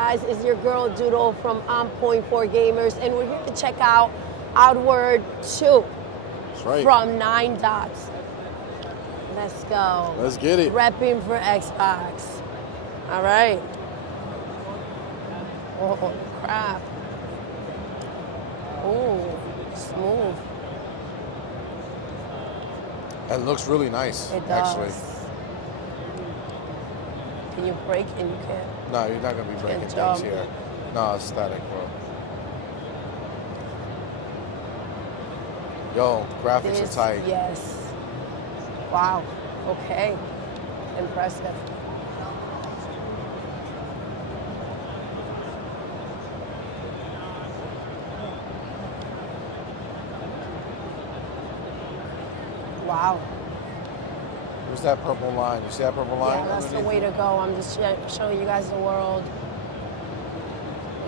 guys? It's your girl Doodle from OnPoint for Gamers, and we're here to check out Outward 2 from 9 Dots. Let's go. Let's get it. Repping for Xbox. All right. Oh, crap. Oh, smooth. It looks really nice, It does. actually. Can you break? And you can't. No, you're not going to be breaking things here. No, it's static, bro. Yo, graphics are tight. Yes. Wow. Okay. Impressive. Wow. Where's that purple line? You see that purple line? Yeah, that's the way to go. I'm just showing you guys the world.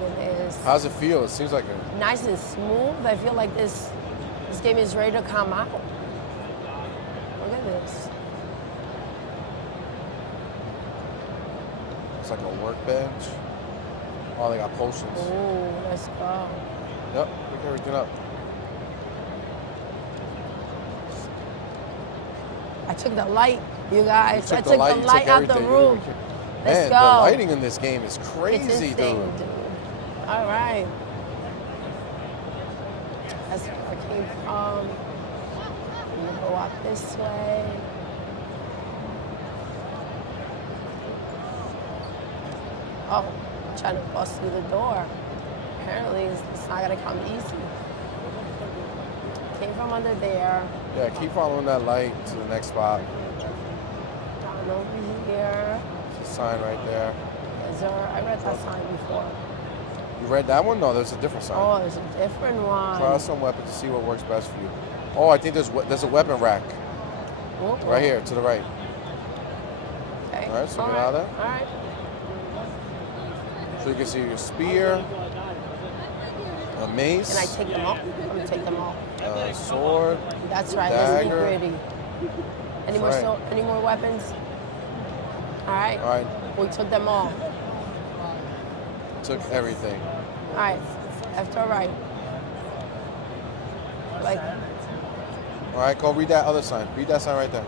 Look at this. How's it feel? It seems like a... Nice and smooth. I feel like this game is ready to come out. Look at this. It's like a workbench. Oh, they got potions. Ooh, let's go. Yep, pick everything up. I took the light, you guys. I took the light out the room. Let's go. The lighting in this game is crazy, it's insane, dude. All right. That's where I came from. I'm gonna go up this way. Oh, I'm trying to bust through the door. Apparently, it's not gonna come easy. Came from under there. Yeah, keep following that light to the next spot. Down over here. There's a sign right there. Is there? I read that sign before. You read that one? No, there's a different sign. Oh, there's a different one. Try out some weapons to see what works best for you. Oh, I think there's a weapon rack. Ooh. Right here, to the right. Okay. All right, so get out of there. All right. So you can see your spear, a mace. Can I take them all? I'm gonna take them all. Sword. That's right. Dagger. Let's be gritty. Any more weapons? All right. All right. We took them all. Took everything. All right. Left or right? Like. All right, go read that other sign. Read that sign right there.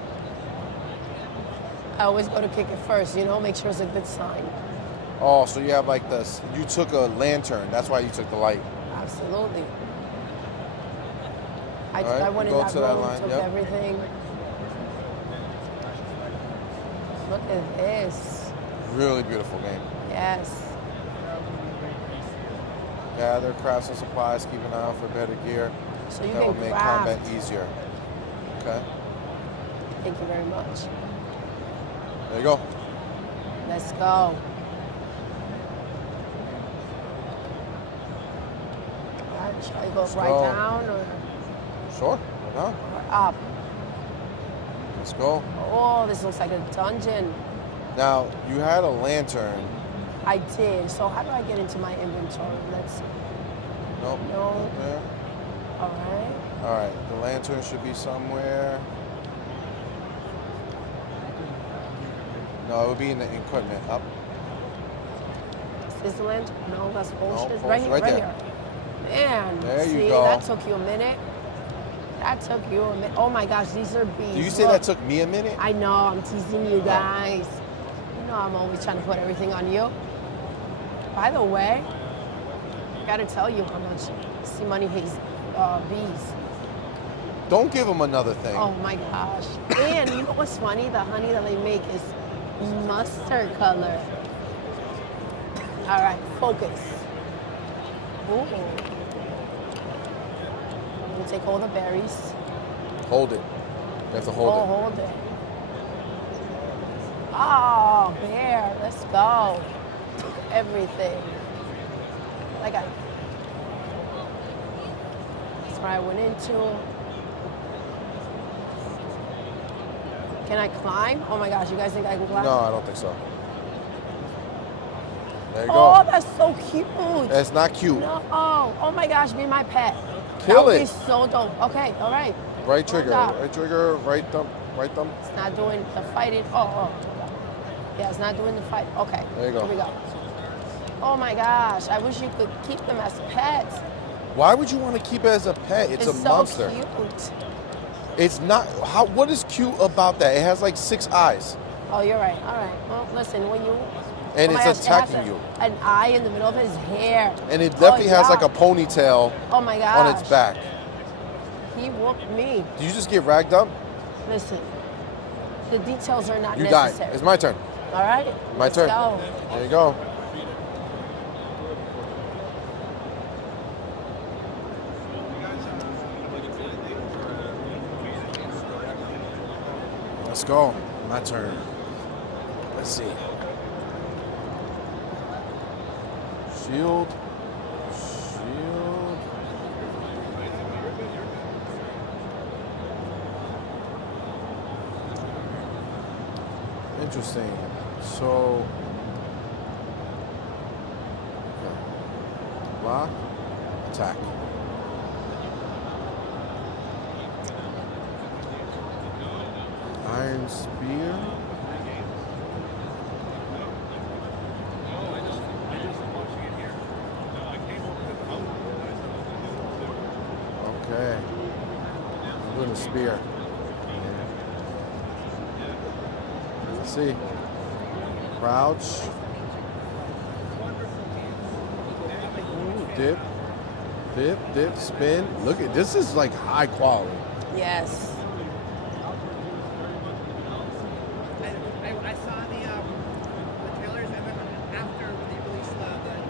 I always go to kick it first. You know, make sure it's a good sign. Oh, so you have like this. You took a lantern. That's why you took the light. Absolutely. I went in that room, took everything. Look at this. Really beautiful game. Yes. Gather, craft some supplies, keep an eye out for better gear. So you that will can make craft. combat easier. Okay. Thank you very much. There you go. Let's go. Should I go down or? Sure, go down. Or up? Let's go. Oh, this looks like a dungeon. Now, you had a lantern. I did. So how do I get into my inventory? Nope. No. There. All right. All right, the lantern should be somewhere. No, it would be in the equipment. Up. Is the lantern? No, that's bullshit. No, Right here. right Right there. here. Man, there you see, go. that took you a minute. That took you a minute. Oh my gosh, these are bees. Do you say that took me a minute? I know, I'm teasing you guys. You know I'm always trying to put everything on you. By the way, I gotta tell you how much C Money hates bees. Don't give them another thing. Oh my gosh. And you know what's funny? The honey that they make is mustard color. All right, focus. Ooh. You take all the berries. Hold it. You have to hold it. Hold it. Oh, bear, let's go. Took everything. That's where I went into. Can I climb? Oh my gosh, you guys think I can climb? No, I don't think so. There you go. Oh, that's so cute. That's not cute. No. Oh my gosh, be my pet. Kill that it. would be so dope. Okay, all right. Right trigger, right thumb. It's not doing the fighting. Oh. Yeah, it's not doing the fight. Okay. There you go. Here we go. Oh my gosh, I wish you could keep them as pets. Why would you want to keep it as a pet? It's a so monster. Cute. It's not. What is cute about that? It has like 6 eyes. Oh, you're right. All right. Well, listen, when you... And oh it's gosh, attacking it has you. An eye in the middle of his hair. And it definitely has yeah. like a ponytail oh my gosh. on its back. He whooped me. Did you just get ragged up? Listen, the details are not You necessary. died. It's my turn. All right? My Let's turn. Go. There you go. Let's go. My turn. Let's see. Shield. Shield. Interesting. So, block, attack. Iron Spear. Okay. I'm doing a spear. Let's see. Crouch. Dip. Dip, dip, spin. Look at this is like high quality. Yes. I saw the trailers and then after when they released the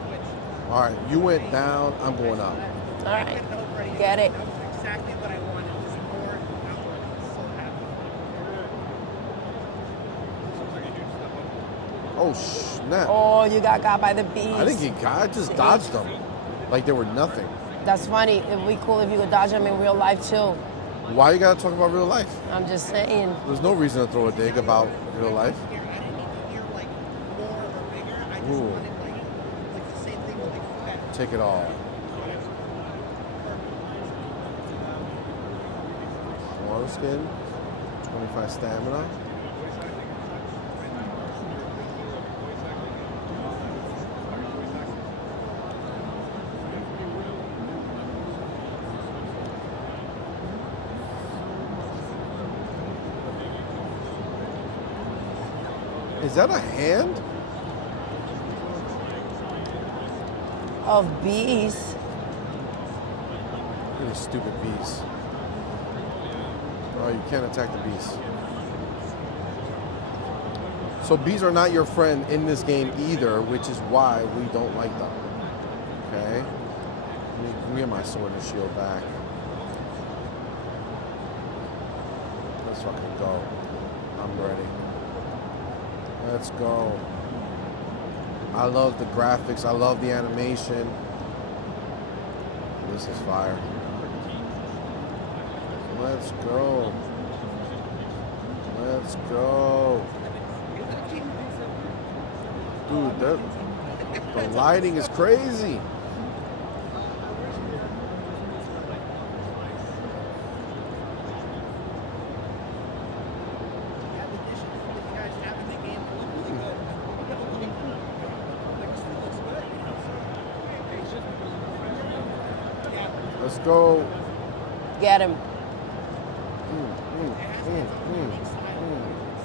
Twitch. All right, you went down, I'm going up. All right. Get it. That was exactly what I wanted. Just more outward. So happy. Oh, snap. Oh, you got by the bees. I didn't get got, I just dodged them. Like they were nothing. That's funny. It'd be cool if you could dodge them in real life too. Why you gotta talk about real life? I'm just saying. There's no reason to throw a dig about real life. I didn't need to hear like more or bigger. I just Ooh. wanted like the same thing with like better. Take it all. Water skin, 25 stamina. Is that a hand? Of bees. Look at these stupid bees. Oh, you can't attack the bees. So bees are not your friend in this game either, which is why we don't like them. Okay? Let me get my sword and shield back. Let's fucking go. I'm ready. Let's go. I love the graphics. I love the animation. This is fire. Let's go. Let's go. Dude, the lighting is crazy. Yeah, the additions that you guys have in the game look really good. Let's go. Get him.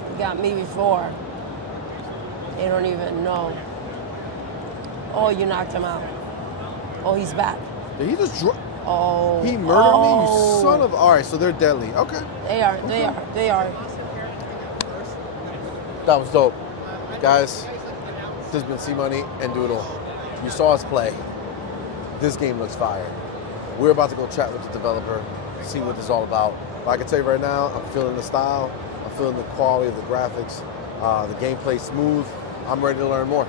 You got me before. They don't even know. Oh, you knocked him out. Oh, he's back. Did he just Oh. He murdered me, you son of. All right, so they're deadly. Okay. They are. That was dope. Guys, this has been C-Money and Doodle. You saw us play. This game looks fire. We're about to go chat with the developer, see what this is all about. But I can tell you right now, I'm feeling the style, I'm feeling the quality of the graphics, the gameplay smooth. I'm ready to learn more.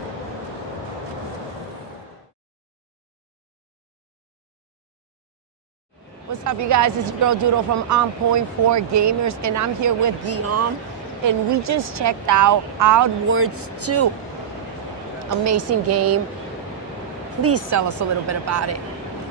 What's up, you guys? It's your girl Doodle from OnPoint for Gamers, and I'm here with Guillaume, and we just checked out Outwards 2. Amazing game. Please tell us a little bit about it.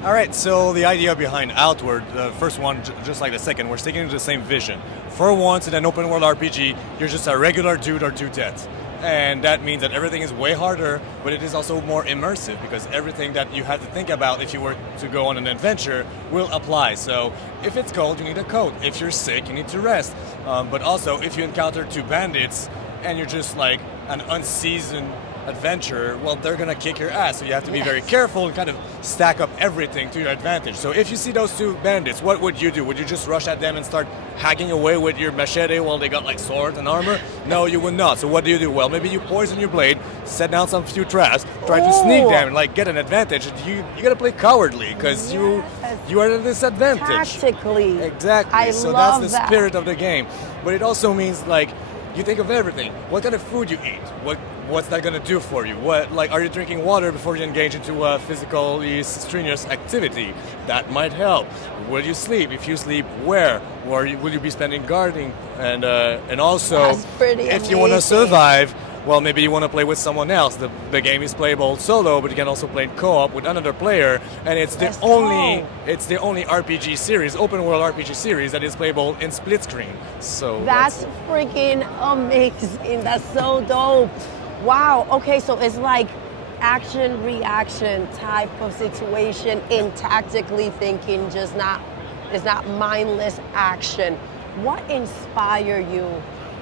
All right, so the idea behind Outward, the first one, just like the second, we're sticking to the same vision. For once, in an open world RPG, you're just a regular dude or dudette. And that means that everything is way harder, but it is also more immersive because everything that you had to think about if you were to go on an adventure will apply. So if it's cold, you need a coat. If you're sick, you need to rest. But also, if you encounter two bandits and you're just like an unseasoned adventurer, well, they're gonna kick your ass. So you have to be very careful and kind of stack up everything to your advantage. So if you see those two bandits, what would you do? Would you just rush at them and start hacking away with your machete while they got like swords and armor? No, you would not. So what do? Well, maybe you poison your blade, set down some few traps, try to sneak them and like get an advantage. You gotta play cowardly because you are at a disadvantage. Tactically. Exactly. I so love that's the that. spirit of the game. But it also means like you think of everything. What kind of food you eat? What's that gonna do for you? What, like, are you drinking water before you engage into a physically strenuous activity? That might help. Will you sleep? If you sleep, where? Will you be spending guarding? And also, That's pretty if you want to amazing. survive, well, maybe you want to play with someone else. The game is playable solo, but you can also play in co-op with another player. And it's Let's the only go. RPG series, open world RPG series that is playable in split screen. So That's freaking amazing. That's so dope. Wow. Okay, so it's like action reaction type of situation in tactically thinking, just not it's not mindless action. What inspired you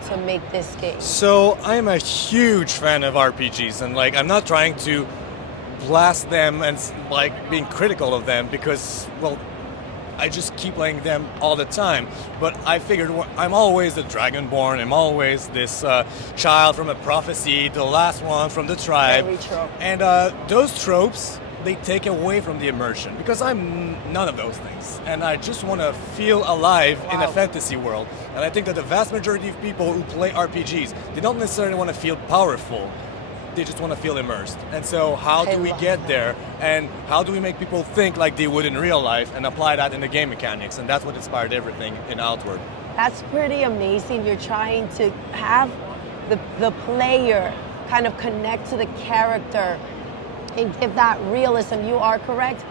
to make this game? So I'm a huge fan of RPGs, and like I'm not trying to blast them and like being critical of them because, well, I just keep playing them all the time. But I figured I'm always the Dragonborn. I'm always this child from a prophecy, the last one from the tribe. Very true. And those tropes, they take away from the immersion because I'm none of those things. And I just want to feel alive in a Wow. fantasy world. And I think that the vast majority of people who play RPGs, they don't necessarily want to feel powerful. They just want to feel immersed. And so how do we get there? And how do we make people think like they would in real life and apply that in the game mechanics? And that's what inspired everything in Outward. That's pretty amazing. You're trying to have the player kind of connect to the character and give that realism. You are correct.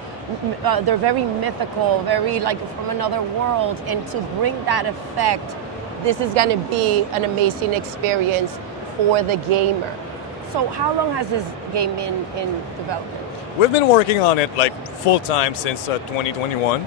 They're very mythical, very like from another world. And to bring that effect, this is going to be an amazing experience for the gamer. So how long has this game been in development? We've been working on it like full time since 2021,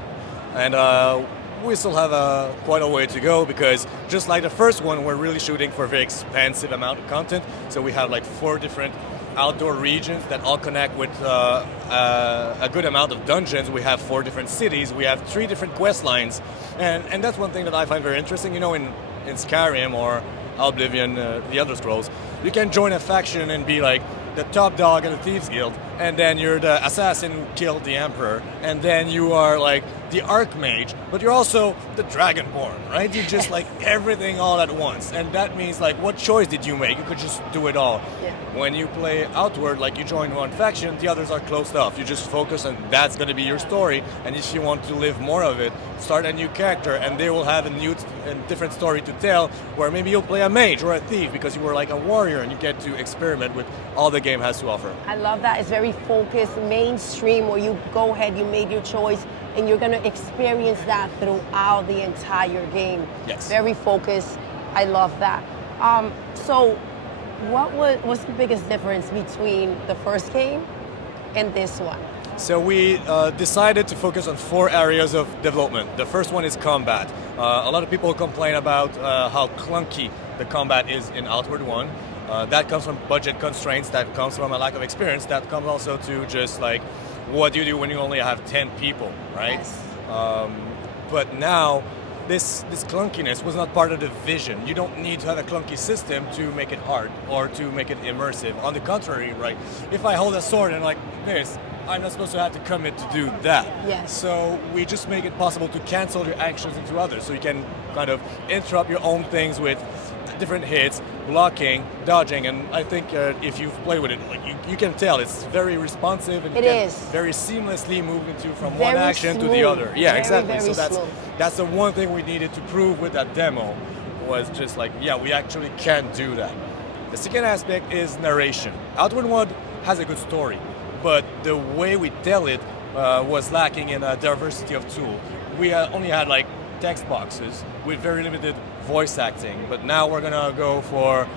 and we still have quite a way to go because just like the first one, we're really shooting for a very expansive amount of content. So we have like 4 different outdoor regions that all connect with a good amount of dungeons. We have 4 different cities. We have 3 different quest lines, and that's one thing that I find very interesting. You know, in Skyrim or Oblivion, the other scrolls, you can join a faction and be like the top dog in the Thieves Guild, and then you're the assassin who killed the Emperor, and then you are like the Archmage, but you're also the Dragonborn, right? You just like everything all at once, and that means like what choice did you make? You could just do it all. Yeah. When you play Outward, like you join one faction, the others are closed off. You just focus, and that's going to be your story. And if you want to live more of it, start a new character, and they will have a new and different story to tell. Where maybe you'll play a mage or a thief because you were like a warrior, and you get to experiment with all the game has to offer. I love that. It's very focused, mainstream, where you go ahead, you made your choice, and you're going to experience that throughout the entire game. Yes. Very focused. I love that. So what's the biggest difference between the first game and this one? So we decided to focus on 4 areas of development. The first one is combat. A lot of people complain about how clunky the combat is in Outward 1. That comes from budget constraints, that comes from a lack of experience, that comes also to just like what do you do when you only have 10 people, right? Yes. But now this clunkiness was not part of the vision. You don't need to have a clunky system to make it hard or to make it immersive. On the contrary, right? If I hold a sword and like this, I'm not supposed to have to commit to do that. Yes. So we just make it possible to cancel your actions into others. So you can kind of interrupt your own things with different hits, blocking, dodging, and I think if you've played with it, like you can tell it's very responsive and you It can is. very seamlessly move into from Very one action to the smooth. other. Yeah, Very, exactly. very So smooth. that's the one thing we needed to prove with that demo was just like, yeah, we actually can do that. The second aspect is narration. Outward One has a good story, but the way we tell it was lacking in a diversity of tools. We only had like text boxes with very limited voice acting, but now we're gonna go for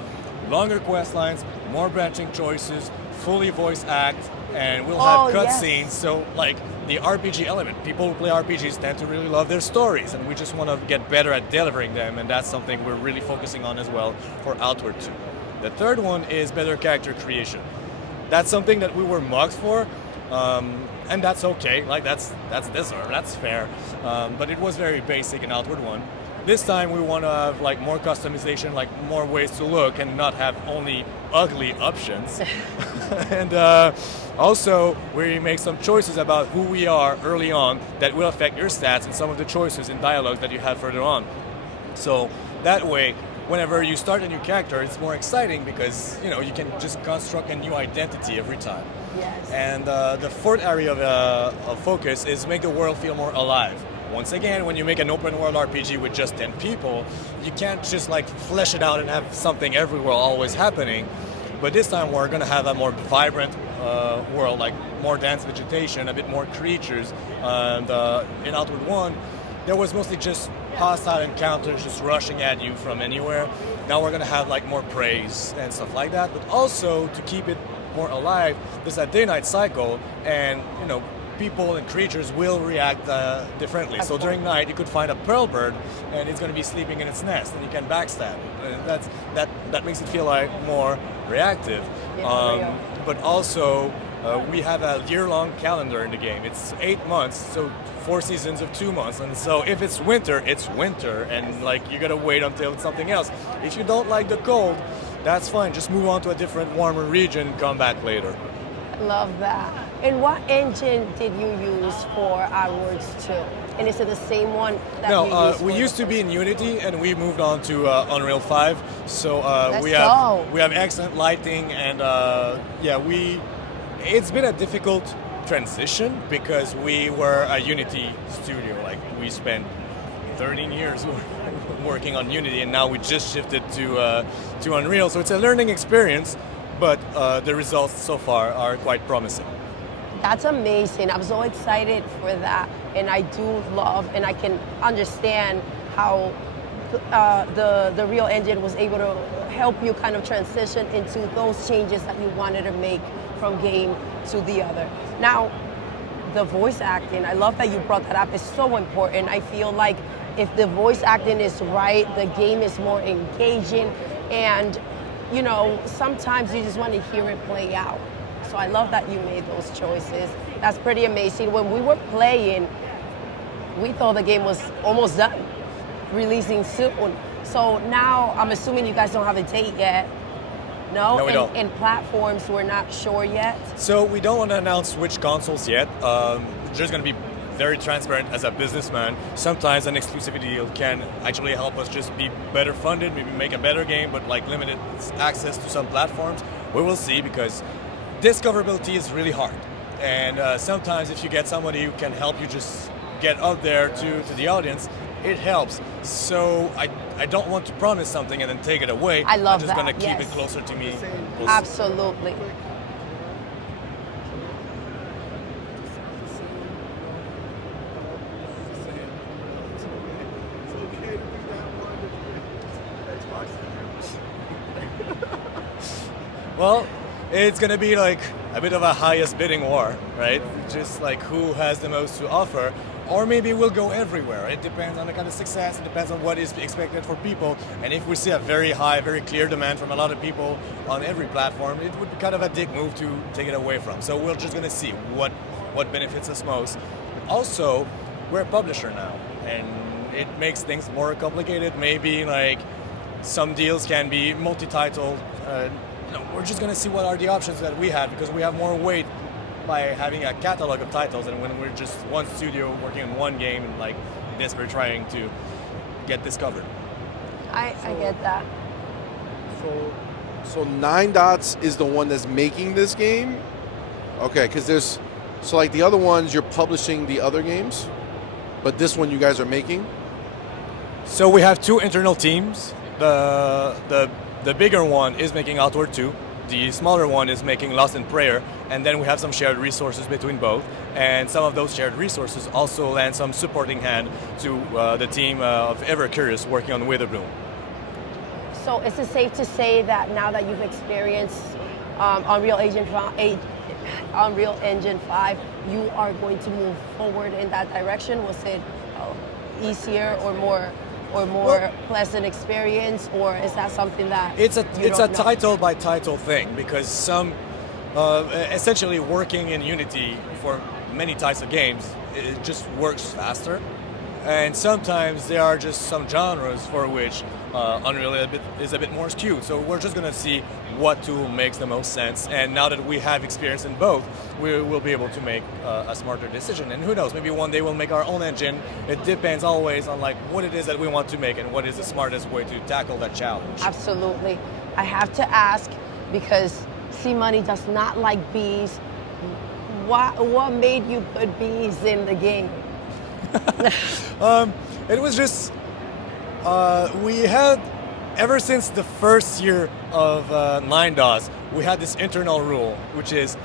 longer quest lines, more branching choices, fully voice act, and we'll Oh, have yes. cutscenes. So like the RPG element, people who play RPGs tend to really love their stories, and we just want to get better at delivering them, and that's something we're really focusing on as well for Outward 2. The third one is better character creation. That's something that we were mugged for, and that's okay. Like that's deserved, that's fair. But it was very basic in Outward 1. This time we want to have like more customization, like more ways to look, and not have only ugly options. And also we make some choices about who we are early on that will affect your stats and some of the choices in dialogues that you have further on. So that way, whenever you start a new character, it's more exciting because you can just construct a new identity every time. Yes. And the fourth area of focus is make the world feel more alive. Once again, when you make an open world RPG with just 10 people, you can't just like flesh it out and have something everywhere always happening. But this time we're going to have a more vibrant world, like more dense vegetation, a bit more creatures. And in Outward 1, there was mostly just hostile encounters just rushing at you from anywhere. Now we're going to have like more praise and stuff like that. But also to keep it more alive, there's a day-night cycle, and people and creatures will react differently. So during night, you could find a pearl bird, and it's going to be sleeping in its nest, and you can backstab it. And that makes it feel like more reactive. Yeah, but also, we have a year-long calendar in the game. It's 8 months, so 4 seasons of 2 months. And so if it's winter, and like you gotta wait until it's something else. If you don't like the cold, that's fine. Just move on to a different, warmer region. Come back later. Love that. And what engine did you use for Outwards 2? And is it the same one that you used? We used to be in Unity, and we moved on to Unreal 5. So Let's we go. have excellent lighting, and it's been a difficult transition because we were a Unity studio. Like we spent 13 years working on Unity, and now we just shifted to Unreal. So it's a learning experience, but the results so far are quite promising. That's amazing. I'm so excited for that. And I do love, and I can understand how the Real Engine was able to help you kind of transition into those changes that you wanted to make from game to the other. Now, the voice acting, I love that you brought that up. It's so important. I feel like if the voice acting is right, the game is more engaging, and sometimes you just want to hear it play out. So I love that you made those choices. That's pretty amazing. When we were playing, we thought the game was almost done, releasing soon. So now I'm assuming you guys don't have a date yet. No, we don't. And platforms, we're not sure yet. So we don't want to announce which consoles yet. Just going to be very transparent as a businessman. Sometimes an exclusivity deal can actually help us just be better funded, maybe make a better game, but like limited access to some platforms. We will see, because discoverability is really hard. And sometimes if you get somebody who can help you just get out there to the audience, it helps. So I don't want to promise something and then take it away. I love I'm just that, going to keep yes. it closer to me. Absolutely. Well, it's going to be like a bit of a highest bidding war, right? Just like who has the most to offer. Or maybe we'll go everywhere. It depends on the kind of success. It depends on what is expected for people. And if we see a very high, very clear demand from a lot of people on every platform, it would be kind of a dick move to take it away from. So we're just going to see what benefits us most. Also, we're a publisher now, and it makes things more complicated. Maybe like some deals can be multi-titled. We're just going to see what are the options that we have, because we have more weight by having a catalog of titles, and when we're just one studio working on one game and like this, we're trying to get discovered. I get that. So Nine Dots is the one that's making this game? Okay, because so like the other ones, you're publishing the other games, but this one you guys are making? So we have two internal teams. The bigger one is making Outward 2. The smaller one is making Lost in Prayer, and then we have some shared resources between both. And some of those shared resources also lend some supporting hand to the team of Ever Curious working on Witherbloom. So is it safe to say that now that you've experienced Unreal Engine 5, you are going to move forward in that direction? Was it easier or more pleasant experience, or is that something that It's a you don't know? title by title thing, because some essentially working in Unity for many types of games, it just works faster. And sometimes there are just some genres for which Unreal is a bit more skewed. So we're just going to see what tool makes the most sense. And now that we have experience in both, we will be able to make a smarter decision. And who knows, maybe one day we'll make our own engine. It depends always on like what it is that we want to make and what is the smartest way to tackle that challenge. Absolutely. I have to ask, because C-Money does not like bees. What made you put bees in the game? It was just we had, ever since the first year of 9DOS, we had this internal rule, which is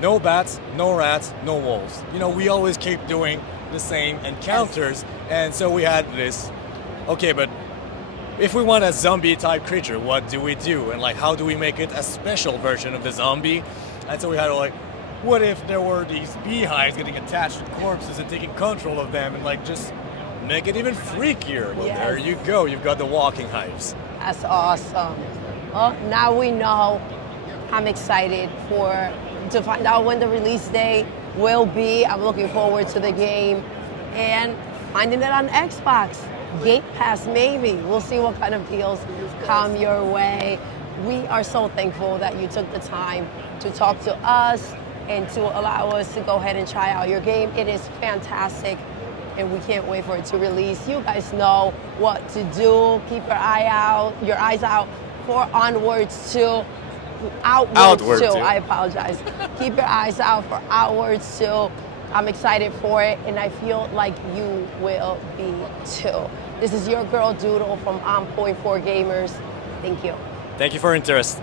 no bats, no rats, no wolves. You know, we always keep doing the same encounters, and so we had this. Okay, but if we want a zombie type creature, what do we do? And like, how do we make it a special version of the zombie? And so we had like, what if there were these beehives getting attached to corpses and taking control of them, and like just make it even freakier? Well, Yes. there you go. You've got the walking hives. That's awesome. Well, now we know. I'm excited to find out when the release day will be. I'm looking forward to the game and finding it on Xbox. Game Pass, maybe. We'll see what kind of deals come your way. We are so thankful that you took the time to talk to us and to allow us to go ahead and try out your game. It is fantastic, and we can't wait for it to release. You guys know what to do. Keep your eyes out for Outwards 2. Outward 2. I apologize. Keep your eyes out for Outwards 2. I'm excited for it, and I feel like you will be too. This is your girl Doodle from OnPoint for Gamers. Thank you. Thank you for your interest.